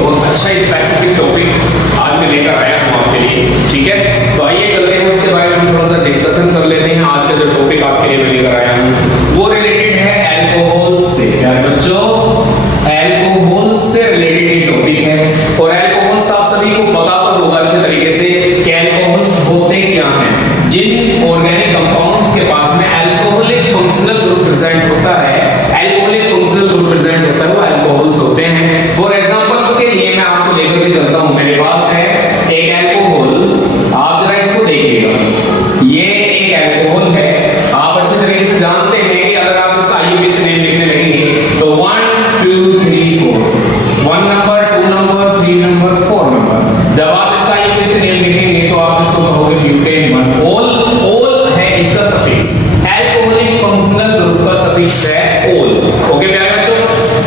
बहुत अच्छा specific topic आज मैं लेकर आया हूँ आपके लिए, ठीक है। तो आइए चलते हैं, उसके बारे में हम थोड़ा सा डिस्कशन कर लेते हैं। आज का जो टॉपिक आपके लिए मैं लेकर आया हूँ वो रिलेटेड है अल्कोहल से। प्यारे बच्चों, अल्कोहल से रिलेटेड ये टॉपिक है। और अल्कोहल्स आप सभी को पता तो होगा अच्छे तरीके से कि अल्कोहल्स होते क्या हैं। जिन ऑर्गेनिक कंपाउंड्स के पास में अल्कोहलिक फंक्शनल ग्रुप प्रेजेंट होता है, अल्कोहलिक फंक्शनल ग्रुप प्रेजेंट होता है, वो अल्कोहल्स होते हैं। फॉर एग्जांपल के लिए मैं आपको लेकर के चलता हूं, मेरे पास है एक अल्कोहल, आप जरा इसको देखिएगा, ये एक अल्कोहल है। आप अच्छे तरीके से जानते हैं कि अगर आप इसका आईयूपीएसी नेम लिखने लगेंगे तो 1 2 3 4, 1 नंबर, 2 नंबर, 3 नंबर, 4 नंबर। जब आप इसका आईयूपीएसी नेम लिखेंगे तो आप इसको कहोगे ब्यूटेन 1। ओल है इसका सफिक्स, अल्कोहलिक फंक्शनल ग्रुप का सफिक्स है ओल। ओके प्यारे बच्चों,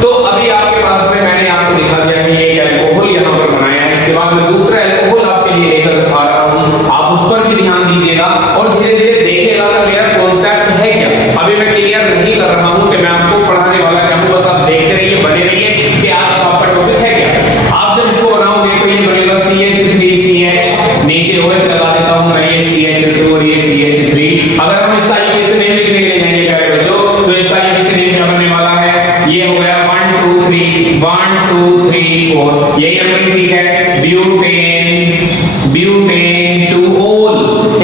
तो अभी आपके पास में मैंने आपको दिखा दिया है ये अल्कोहल यहां पर बनाया है। इसके बाद में दूसरा अल्कोहल आपके लिए लेकर आ रहा हूं, आप उस पर भी ध्यान दीजिएगा और धीरे धीरे देखिएगा कि मेरा कॉन्सेप्ट है क्या। अभी मैं क्लियर नहीं कर रहा हूं कि मैं आपको पढ़ाने वाला क्या हूं, बस आप देखते रहिए, बने रहिए कि आज आपका टॉपिक है क्या। आप जब इसको बनाओगे तो ये बनेगा CH3CH, नीचे OH लगा देता हूं मैं, ये CH2 और ये CH3। अगर हम इसका आईयूपीएसी नेम लिखने के लिए जाएंगे प्यारे बच्चों, तो इसका आईयूपीएसी नेम क्या बनने वाला है, ये हो गया 1 2 3, 1 2 3 4, यही नंबरिंग ठीक है। ब्यूटेन टू ओल,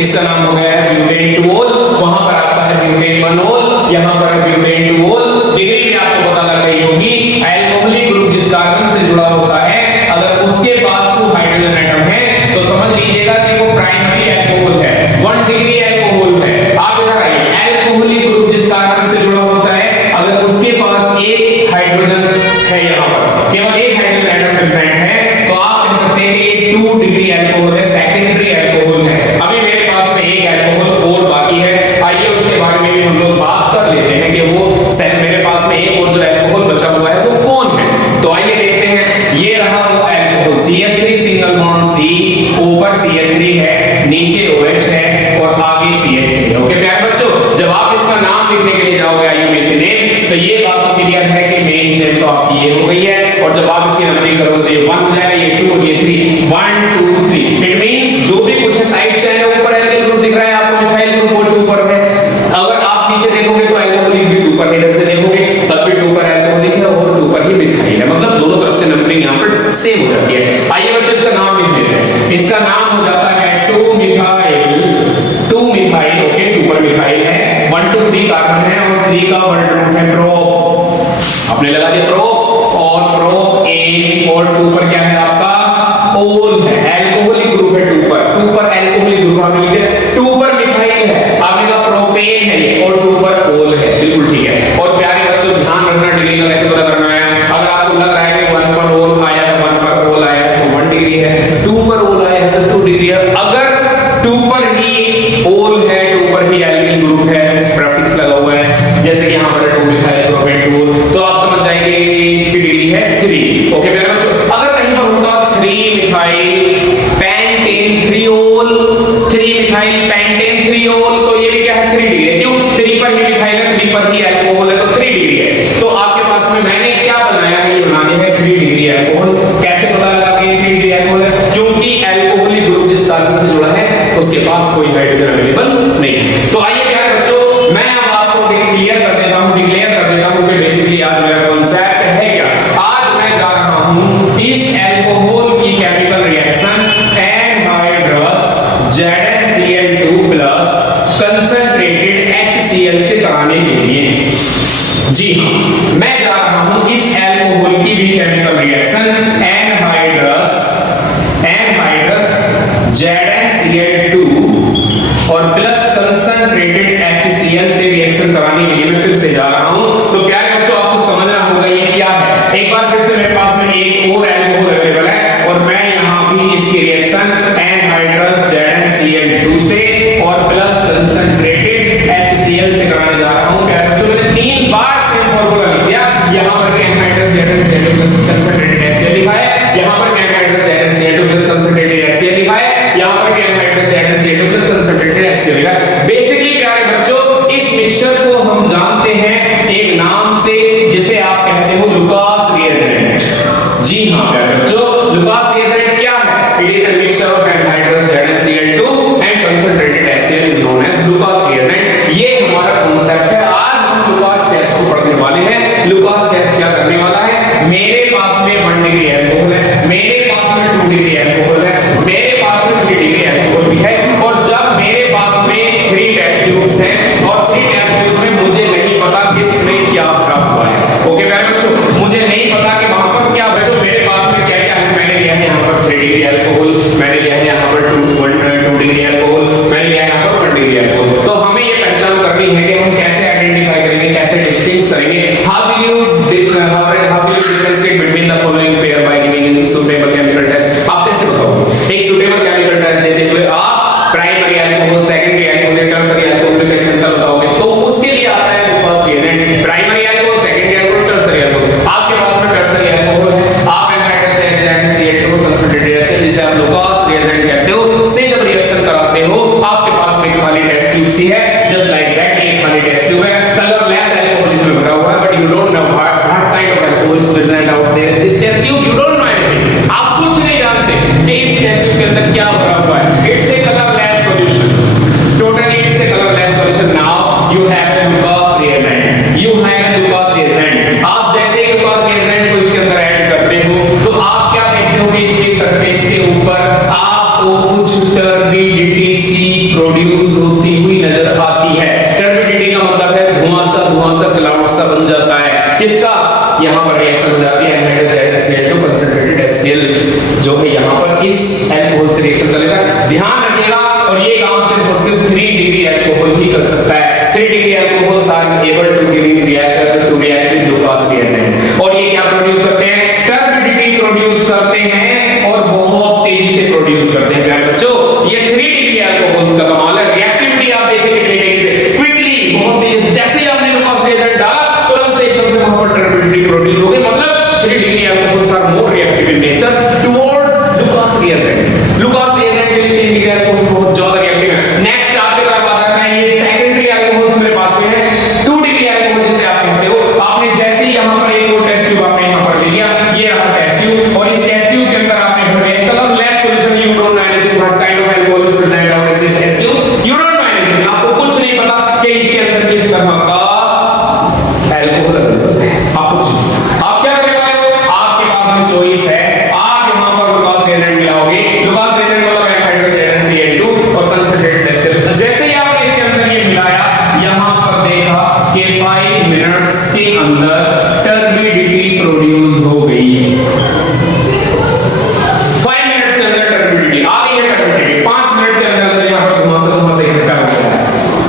इसका नाम हो गया है ब्यूटेन टू ओल। वहां पर आपका है ब्यूटेन 1 ओल, यहां पर है ब्यूटेन 2 ओल। डिग्री में आपको पता लग गई होगी, अल्कोहलिक ग्रुप जिस कार्बन से जुड़ा होता है, अगर उसके पास 2 हाइड्रोजन एटम है तो समझ लीजिएगा कि वो प्राइमरी अल्कोहल है, 1 डिग्री अल्कोहल है। आप इधर आइए, अल्कोहलिक ग्रुप जिस कार्बन से जुड़ा होता है, अगर उसके पास एक हाइड्रोजन है, यहां पर केवल एक हाइड्रोजन एटम प्रेजेंट है, तो आप कह सकते हैं कि ये 2 डिग्री अल्कोहल है, सेकेंडरी अल्कोहल है। अभी मेरे पास में एक अल्कोहल और बाकी है, आइए उसके बारे में भी हम लोग बात कर लेते हैं कि वो मेरे पास में एक और जो अल्कोहल बचा हुआ है वो कौन है। तो आइए देखते हैं, ये रहा वो alcohol CH3 single bond C, ऊपर CH3 है, नीचे OH है और आगे CH3 है। ओके प्यारे बच्चों, जब आप इसका नाम लिखने के लिए जाओगे आईयूपीएसी नेम, तो ये बात तो क्लियर है कि मेन चेन तो आपकी ये हो गई है। और जब आप इसकी नंबरिंग करोगे तो ये 1 हो जाएगा, ये 2 और ये 3, 1 2 3। इट मींस जो भी कुछ है साइड चेन है, ऊपर एल्किल ग्रुप दिख रहा है आपको, मिथाइल ग्रुप और 2 पर है। अगर आप नीचे देखोगे तो अल्कोहलिक भी 2 पर है, इधर से देखोगे तब भी 2 पर अल्कोहलिक है और 2 पर ही मिथाइल है, मतलब दोनों तरफ से नंबरिंग यहां पर सेम हो जाती है। आइए बच्चों इसका नाम लिख लेते हैं, इसका नाम हो जाता है 2 मिथाइल। ओके, 2 पर मिथाइल है, 1 2 3 कार्बन है और 3 का वर्ड रूट है प्रोप। आपने लगा दिया प्रोप, और प्रोप A, और 2 पर क्या है आपका ओल है, अल्कोहलिक ग्रुप है 2 पर अल्कोहलिक ग्रुप आपने लिखा, 2 पर मिथाइल है, आपने कहा प्रोपेन है ये, और 2 पर ओल है, बिल्कुल ठीक है। और प्यारे बच्चों ध्यान रखना, डिग्री का कैसे पता करना है। अगर आपको लग रहा है कि 1 पर ओल आया है, 1 पर ओल आया है तो 1 डिग्री है, 2 पर ओल आया है तो 2 डिग्री है। अगर 2 पर ही ओल है, 2 पर ही एल्किल ग्रुप है, प्रीफिक्स लगा हुआ है, जैसे कि यहां पर 2 मिथाइल प्रोपेन 2, तो आप समझ जाएंगे इसकी डिग्री है 3। ओके प्यारे बच्चों, अगर कहीं पर होता 3 मिथाइल पेंटेन 3 ओल, 3 मिथाइल पेंटेन 3 ओल, तो ये भी क्या है 3 डिग्री है। क्यों? 3 पर ही मिथाइल है, 3 पर ही अल्कोहल है, तो 3 डिग्री है। तो आपके पास में मैंने क्या बनाया है, ये बना दिया है 3 डिग्री अल्कोहल। कैसे पता लगा कि 3 डिग्री अल्कोहल है? क्योंकि अल्कोहलिक ग्रुप जिस कार्बन से जुड़ा है उसके पास कोई हाइड्रोजन अवेलेबल नहीं है। तो आइए प्यारे बच्चों, मैं अब आपको क्लियर कर देता हूं, डिक्लेयर कर देता हूं कि बेसिकली आज मेरा कांसेप्ट है क्या। आज मैं जा रहा हूं इस अल्कोहल की chemical reaction anhydrous ZnCl2+ concentrated HCl से कराने के लिए। जी हां, मैं जा रहा हूं इस अल्कोहल की भी केमिकल रिएक्शन एनहाइड्रस ZnCl2 और प्लस कंसंट्रेटेड HCl से रिएक्शन कराने के लिए मैं फिर से जा रहा हूं। तो प्यारे बच्चों आपको समझना होगा ये क्या है। एक बार फिर से मेरे पास में एक और अल्कोहल अवेलेबल है और मैं यहां भी इसकी रिएक्शन एनहाइड्रस ZnCl2 से और प्लस कंसंट्रेटेड HCl से कराने जा रहा हूं। प्यारे बच्चों मैंने 3 बार सेम फार्मूला लिख दिया, यहां पर एनहाइड्रस ZnCl2 कंसंट्रेटेड HCl लिखा है, यहां पर एनहाइड्रस ZnCl2 कंसंट्रेटेड HCl लिखा है, यहां पर एनहाइड्रस ZnCl2 कंसंट्रेटेड HCl लिखा है। बेसिकली प्यारे बच्चों इस मिक्सचर को हम जानते हैं एक नाम से जिसे आप कहते हो लुकास रिएजेंट। जी हां प्यारे बच्चों, HCl जो है यहाँ पर इस अल्कोहल से रिएक्शन करेगा। ध्यान रखिएगा, और ये काम सिर्फ और सिर्फ 3 डिग्री अल्कोहल ही कर सकता है। 3 degree alcohols are able to giving reactor to react with glucose reagent. और ये क्या प्रोड्यूस करते हैं? टर्बिडिटी प्रोड्यूस करते हैं और बहुत तेजी से प्रोड्यूस करते हैं प्यारे बच्चों। ये 3 डिग्री अल्कोहल्स का कमाल है। रिएक्टिविटी आप देखेंगे तेजी से, क्विकली, बहुत तेजी से, जैसे ही आपने ग्लूकोज रिएजेंट डाला तुरंत से एकदम से वहां पर टर्बिडिटी प्रोड्यूस हो गई। मतलब 3 degree alcohols are more reactive in nature towards glucose reagent. Glucose reagent के लिए 3 डिग्री अल्कोहल्स बहुत ज्यादा रिएक्टिव है। नेक्स्ट आपके तरफ आ जाता है ये सेकेंडरी अल्कोहल्स मेरे पास में है। 2 डिग्री अल्कोहल जिसे आप कहते हो। आपने जैसे ही यहां पर एक और टेस्ट ट्यूब आपने यहां पर ले लिया, ये रहा टेस्ट ट्यूब, और इस टेस्ट ट्यूब के अंदर आपने भर दिया colourless solution. You don't know anything what kind of alcohol is present out in this test tube. You don't know anything, आपको कुछ नहीं पता कि इसके अंदर किस तरह का अल्कोहल अवेलेबल है। आपको कुछ नहीं। आप क्या करने वाले हो? आपके पास में चॉइस है। आप यहां पर ग्लूकोज रिएजेंट मिलाओगे। ग्लूकोज रिएजेंट मतलब हाइड्रोजन और कंसंट्रेटेड एसिड। जैसे ही आपने इसके अंदर ये मिलाया, यहां पर देखा कि 5 मिनट्स के अंदर टर्बिडिटी प्रोड्यूस हो गई। 5 मिनट्स के अंदर टर्बिडिटी आ गई है। टर्बिडिटी 5 मिनट के अंदर यहां पर धुआं से इकट्ठा हो गया है।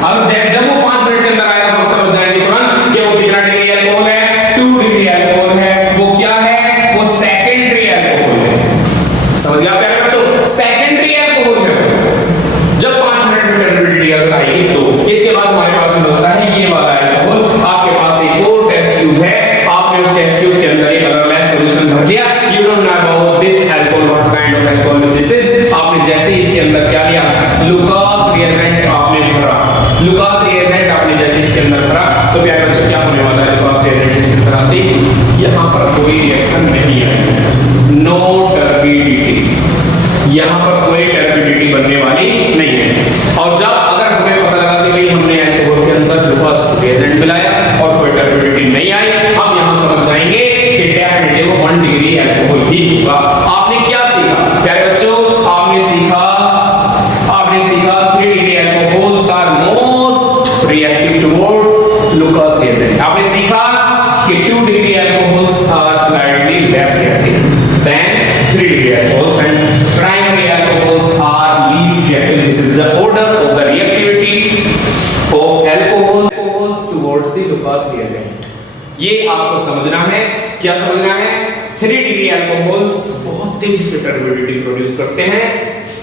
अब जब वो 5 मिनट के अंदर आएगा तो हम समझ जाएंगे तुरंत कि वो कितना डिग्री अल्कोहल है? 2 डिग्री अल्कोहल है। वो क्या है? वो सेकेंडरी अल्कोहल है। समझ गया प्यारे बच्चों? सेकेंडरी अल्कोहल है। जब 5 मिनट में टर्बिडिटी अगर आएगी तो इसके बाद हमारे पास में बचता है ये वाला अल्कोहल। आपके पास एक और टेस्ट ट्यूब है। आपने उस टेस्ट ट्यूब के अंदर एक कलरलेस सॉल्यूशन भर लिया। You don't know about this alcohol, what kind of alcohol this is. आपने जैसे ही इसके अंदर क्या लिया? ग्लूकोज रिएजेंट आपने भरा। ग्लूकोज रिएजेंट आपने जैसे इसके अंदर भरा तो प्यारे बच्चों क्या होने वाला है? ग्लूकोज रिएजेंट इसके अंदर आते ही यहां पर कोई रिएक्शन नहीं आएगी। No turbidity. यहां पर कोई टर्बिडिटी बनने वाली नहीं है। और जब अगर हमें पता लगा कि भाई हमने अल्कोहल के अंदर ग्लूकोज रिएजेंट मिलाया और कोई टर्बिडिटी नहीं आई, हम यहां समझ जाएंगे कि डेफिनेटली वो 1 डिग्री अल्कोहल ही होगा। आपने क्या सीखा प्यारे बच्चों? आपने सीखा 3 degree alcohols are most reactive towards glucose reagent. आपने सीखा कि 2 degree alcohols are slightly less reactive than 3 degree alcohols and primary alcohols are least reactive. This is the order of the reactivity of alcohols towards the glucose reagent. ये आपको समझना है। क्या समझना है? 3 डिग्री अल्कोहल्स बहुत तेजी से टर्बिडिटी प्रोड्यूस करते हैं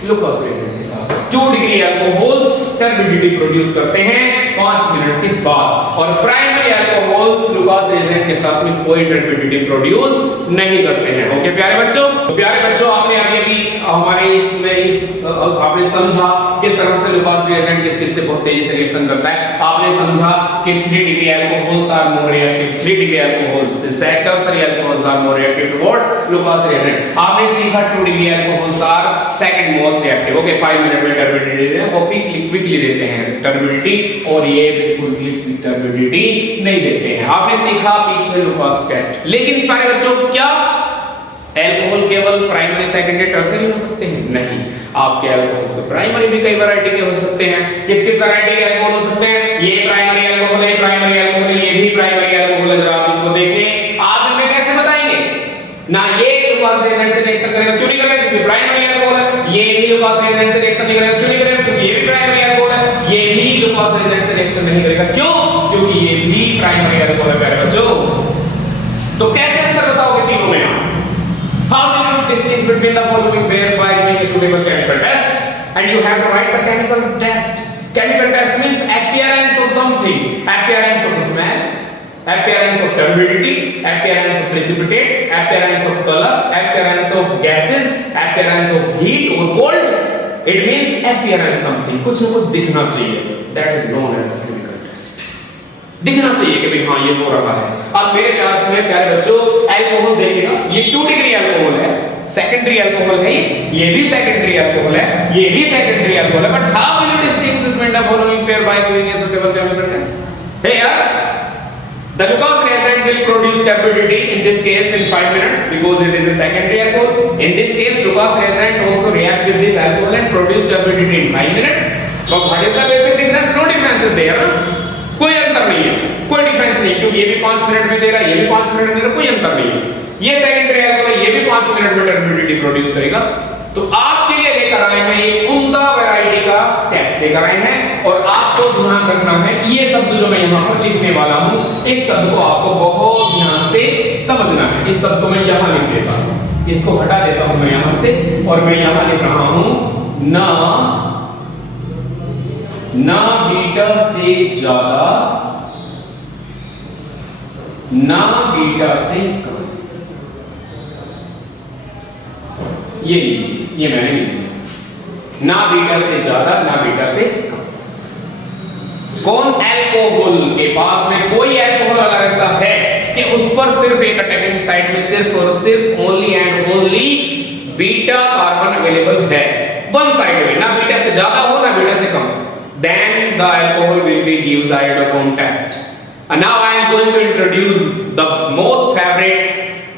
ग्लूकोज रिएजेंट के साथ। 2 डिग्री अल्कोहल्स टर्बिडिटी प्रोड्यूस करते हैं 5 मिनट के बाद, और प्राइमरी अल्कोहल्स ग्लूकोज रिएजेंट के साथ में कोई टर्बिडिटी प्रोड्यूस नहीं करते हैं। ओके प्यारे बच्चों? प्यारे बच्चों, आपने अभी हमारे इसमें आपने समझा किस तरह से ग्लूकोज रिएजेंट किस से बहुत तेजी से रिएक्शन करता है। आपने समझा कि 3 degree alcohols are more reactive. 3 degree alcohols tertiary alcohols are more reactive towards glucose reagent. आपने सीखा 2 degree alcohols are second most reactive. Okay, 5 minute में टर्बिडिटी देते हैं, वो क्विकली देते हैं टर्बिडिटी, और ये बिल्कुल भी टर्बिडिटी नहीं देते हैं। आपने सीखा पीछे ग्लूकोज टेस्ट। लेकिन प्यारे बच्चों, क्या अल्कोहल केवल प्राइमरी, सेकेंडरी, टर्शियरी हो सकते हैं? नहीं। आपके अल्कोहल्स तो प्राइमरी भी कई वैरायटी के हो सकते हैं। किस वैरायटी के अल्कोहल हो सकते हैं? ये प्राइमरी अल्कोहल है, प्राइमरी अल्कोहल है, ये भी प्राइमरी अल्कोहल है। जरा आप इनको देखें। आप इनमें कैसे बताएंगे? ना ये ग्लूकोज रिएजेंट से रिएक्शन करेगा, क्यों नहीं करेगा? क्योंकि प्राइमरी अल्कोहल है। ये भी ग्लूकोज रिएजेंट से रिएक्शन नहीं करेगा, क्यों नहीं करेगा? क्योंकि ये भी प्राइमरी अल्कोहल है। ये भी ग्लूकोज रिएजेंट से रिएक्शन नहीं करेगा, क्यों? क्योंकि ये भी प्राइमरी अल्कोहल है प्यारे बच्चों। तो कैसे अंतर बताओगे तीनों में आप? How do you distinguish between the following by doing a suitable chemical test? And you have to write the chemical test. Chemical test means appearance of something, appearance of smell, appearance of turbidity, appearance of precipitate, appearance of color, appearance of gases, appearance of heat or cold. It means appearance something, कुछ न कुछ दिखना चाहिए. That is known as the chemical test. दिखना चाहिए कि भाई हाँ ये हो रहा है। अब मेरे क्लास में प्यारे बच्चों अल्कोहल देखिएगा, ये 2 डिग्री अल्कोहल है, सेकेंडरी अल्कोहल है, ये भी सेकेंडरी अल्कोहल है, ये भी सेकेंडरी अल्कोहल है। But how will you distinguish between the following pair by doing a suitable chemical test? Here the glucose reagent will produce turbidity in this case in 5 minutes because it is a secondary alcohol. In this case glucose reagent also react with this alcohol and produce turbidity in 5 minutes. But what is the basic difference? No difference is there. कोई अंतर नहीं है, कोई difference नहीं, क्योंकि ये भी 5 minute में दे रहा है, ये भी 5 मिनट में दे रहा है, कोई अंतर नहीं है। ये सेकेंडरी अल्कोहल है, ये भी 5 मिनट में टर्बिडिटी प्रोड्यूस करेगा। तो आपके लिए लेकर आए हैं एक उम्दा वैरायटी का टेस्ट लेकर आए हैं और आपको ध्यान रखना है ये शब्द जो मैं यहाँ पर लिखने वाला हूँ इस शब्द को आपको बहुत ध्यान से समझना है। इस शब्द को मैं यहाँ लिख देता हूँ, इसको हटा देता हूँ मैं यहाँ से और मैं यहाँ लिख रहा हूँ ना बीटा से ज्यादा ना बीटा से कम। ये मैंने लिख दिया, ना बीटा से ज्यादा ना बीटा से कम। कौन अल्कोहल के पास में कोई अल्कोहल अगर ऐसा है कि उस पर सिर्फ एक अटैकिंग साइड में सिर्फ और सिर्फ only and only beta carbon available है वन साइड में, ना बीटा से ज्यादा हो ना बीटा से कम, then the alcohol will be gives iodoform test. And now I am going to introduce the most favorite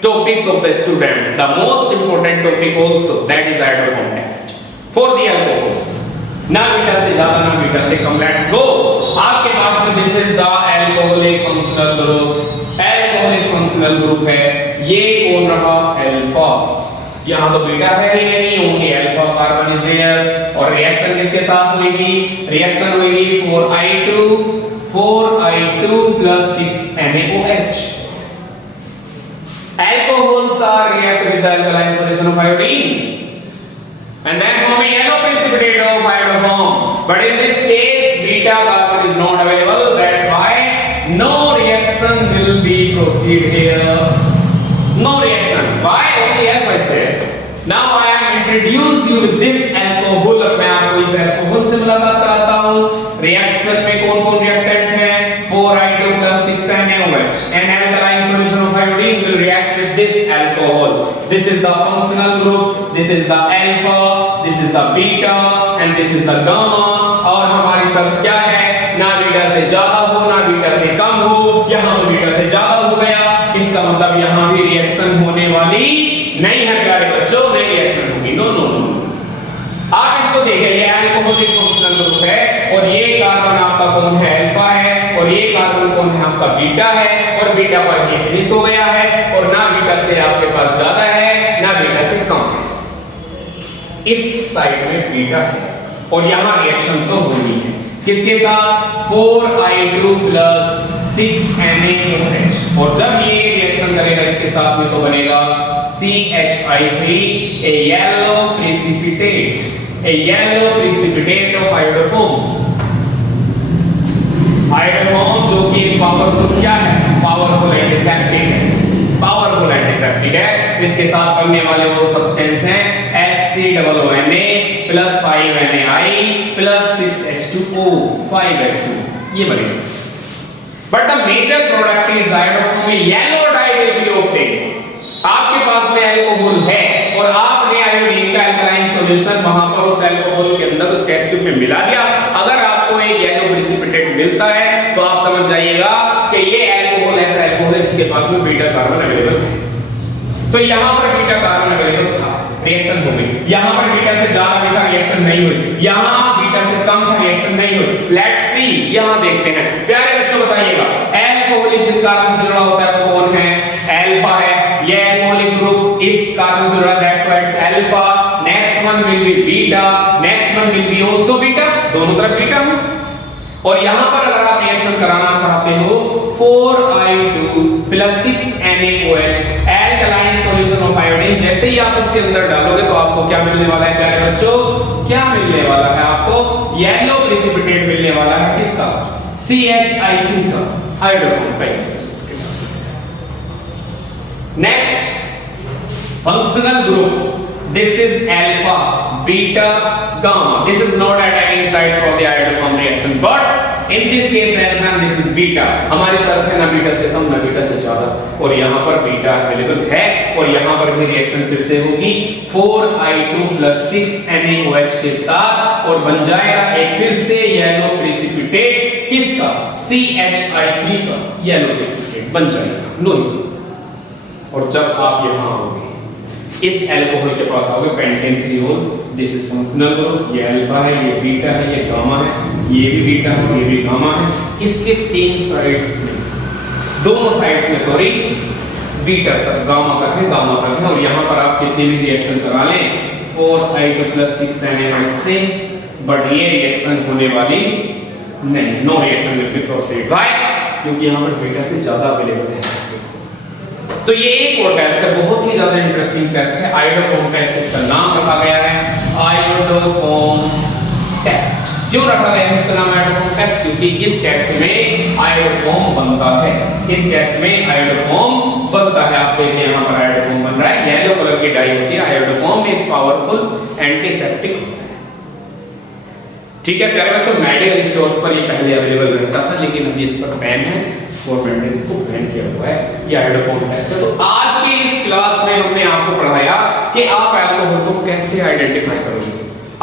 topics of the students, the most important topic also, that is iodoform test for the alcohols. ना beta से ज्यादा ना beta से कम। Let's go. आपके पास में this is the alcoholic functional group. Alcoholic functional group है, ये कौन रहा अल्फा, यहाँ तो बीटा है ही नहीं, only alpha carbon is there. और रिएक्शन किसके साथ होगी, रिएक्शन होगी 4i2 plus 6NaOH. Alcohols are react with the alkaline solution of iodine and then form a yellow precipitate of iodoform. But in this case beta carbon is not available, that's why no reaction will be proceed here. No reaction. Why? Only alpha is there. Now I am introduce you with this alcohol और मैं आपको इस alcohol से मुलाकात कराता हूँ। Reaction में कौन-कौन रिएक्टेंट हैं? 4i2 plus 6NaOH. An alkaline solution of iodine will react with this alcohol. This is the functional group. This is the alpha. This is the beta and this is the gamma. और हमारी शर्त क्या है? ना beta से ज्यादा हो ना बीटा से कम हो। यहाँ तो बीटा से ज्यादा हो गया, इसका मतलब यहाँ भी रिएक्शन होने वाली नहीं है प्यारे बच्चों, नहीं रिएक्शन होगी। नो नो नो, आप इसको देखिए, ये अल्कोहलिक फंक्शनल ग्रुप है और ये कार्बन आपका कौन है अल्फा है और ये कार्बन कौन है आपका बीटा है और बीटा पर ये फिनिश हो गया है और ना बीटा से आपके पास ज्यादा है ना बीटा से कम है। इस साइड में बीटा है और यहाँ रिएक्शन तो होनी है किसके साथ, 4i2 plus 6NaOH। और जब ये रिएक्शन करेगा इसके साथ में तो बनेगा CHI3, a yellow precipitate of iodoform। iodoform जो कि एक पावरफुल क्या है, पावरफुल एंटीसेप्टिक है, पावरफुल एंटीसेप्टिक है। इसके साथ बनने वाले वो सब्सटेंस हैं HCOONA plus 5NaI plus 6H2O 5H2, ये बनेगा। But the major product is iodoform में yellow dye will be obtained। आपके पास में अल्कोहल है और आपने आयोडीन का अल्कलाइन सॉल्यूशन वहां पर उस अल्कोहल के अंदर उस टेस्ट ट्यूब में मिला दिया। अगर आपको एक येलो प्रेसिपिटेट मिलता है तो आप समझ जाइएगा कि ये अल्कोहल ऐसा अल्कोहल है जिसके पास में बीटा कार्बन अवेलेबल है। तो यहां पर बीटा कार्बन अवेलेबल था, रिएक्शन हो गई। यहां पर बीटा से ज्यादा भी था, रिएक्शन नहीं हुई। यहां बीटा से कम था, रिएक्शन नहीं हुई। लेट्स सी, यहां देखते हैं। प्यारे बच्चों बताइएगा, अल्कोहलिक जिस कार्बन से जुड़ा होता है वो कौन है, अल्फा है। ये अल्कोहलिक ग्रुप इस कार्बन से जुड़ा है, that's why it's alpha. Next one will be beta, next one will be also beta, दोनों तरफ बीटा है। और यहां पर अगर आप रिएक्शन कराना चाहते हो 4i2 plus 6NaOH alkaline solution of iodine, जैसे ही आप इसके अंदर डालोगे तो आपको क्या मिलने वाला है प्यारे बच्चों, क्या मिलने वाला है आपको, येलो प्रेसिपिटेट मिलने वाला है किसका, CHI3 का, आयोडोफॉर्म का precipitate. Next functional group, this is alpha, beta, gamma. This is not attacking site for the iodoform reaction, but in this case alpha and this is beta। हमारी शर्त है ना बीटा से कम ना बीटा से ज्यादा, और यहाँ पर बीटा अवेलेबल है और यहाँ पर भी रिएक्शन फिर से होगी 4i2 plus 6NaOH के साथ और बन जाएगा एक फिर से येलो प्रेसिपिटेट किसका, CHI3 का येलो प्रेसिपिटेट बन जाएगा, नो इशू। और जब आप यहाँ आओगे इस अल्कोहल के पास आओगे pentane 3-ol, this is functional group, ये अल्फा है, ये बीटा है, ये गामा है, ये भी बीटा है, ये भी गामा है। इसके तीन साइड्स में, दोनों साइड्स में सॉरी, बीटा तक गामा तक है और यहाँ पर आप आप कितनी भी रिएक्शन करा लें 4i2 + 6na से, बट ये रिएक्शन होने वाली नहीं, no reaction will be proceed. Why? क्योंकि यहाँ पर बीटा से ज्यादा अवेलेबल है। तो ये एक और टेस्ट है, बहुत ही ज्यादा इंटरेस्टिंग टेस्ट है, आयोडोफॉर्म टेस्ट इसका नाम रखा गया है आयोडोफॉर्म टेस्ट। क्यों रखा गया है इसका नाम आयोडोफॉर्म टेस्ट? क्योंकि इस टेस्ट में आयोडोफॉर्म बनता है, इस टेस्ट में आयोडोफॉर्म बनता है। आप देखिए यहाँ पर आयोडोफॉर्म बन रहा है, येलो कलर की डाई होती है। आयोडोफॉर्म एक पावरफुल एंटीसेप्टिक होता है। ठीक है प्यारे बच्चों, मेडिकल स्टोर्स पर ये पहले अवेलेबल रहता था, लेकिन अभी इस पर बैन है, गवर्नमेंट ने इसको बैन किया हुआ है। ये आयोडोफॉर्म टेस्ट है। तो आज की इस क्लास में हमने आपको पढ़ाया कि आप अल्कोहल को कैसे आइडेंटिफाई करोगे,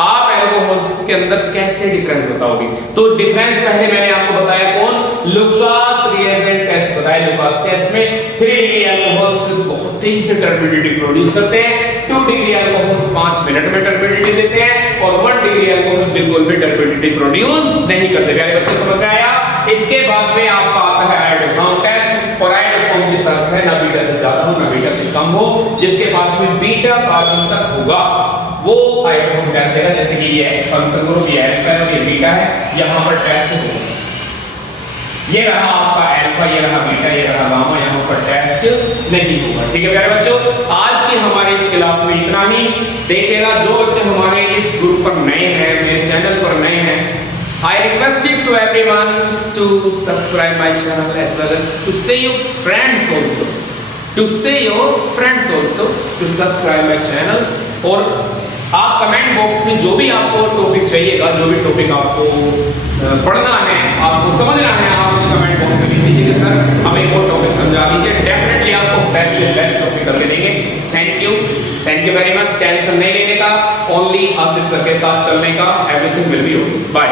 आप अल्कोहल्स के अंदर कैसे डिफरेंस बताओगे। तो डिफरेंस पहले मैंने आपको बताया, कौन? लुकास रिएजेंट टेस्ट बताया। लुकास टेस्ट में 3 डिग्री अल्कोहल्स बहुत तेजी से टर्बिडिटी प्रोड्यूस करते हैं, 2 डिग्री अल्कोहल्स 5 मिनट में टर्बिडिटी देते हैं, और 1 डिग्री अल्कोहल बिल्कुल भी टर्बिडिटी प्रोड्यूस नहीं करते। प्यारे बच्चे समझ में आया? इसके बाद में आपका आता है आयोडोफॉर्म टेस्ट, और आयोडोफॉर्म के साथ है ना बीटा से ज्यादा हो ना बीटा से कम हो, जिसके पास में बीटा कार्बन तक होगा वो आयोडोफॉर्म टेस्ट देगा। जैसे कि ये फंक्शन ग्रुप, ये अल्फा है, ये बीटा है, यहां पर टेस्ट होगा। ये रहा आपका अल्फा, ये रहा बीटा, ये रहा गामा, यहां पर टेस्ट नहीं होगा। ठीक है प्यारे बच्चों, आज की हमारी इस क्लास में इतना ही। देखिएगा जो बच्चे हमारे इस ग्रुप पर नए हैं, मेरे चैनल पर नए हैं, I requested to everyone to subscribe my channel as well as to say your friends also, to subscribe my channel। और आप कमेंट बॉक्स में जो भी आपको टॉपिक चाहिएगा, जो भी टॉपिक आपको पढ़ना है, आपको समझना है, आप कमेंट बॉक्स में लिख दीजिए कि सर हमें एक और टॉपिक समझा दीजिए। डेफिनेटली आपको बेस्ट से बेस्ट टॉपिक करके देंगे। Thank you very much. Tension नहीं लेने का, ओनली आसिफ सर के साथ चलने का। Everything will be okay. Bye.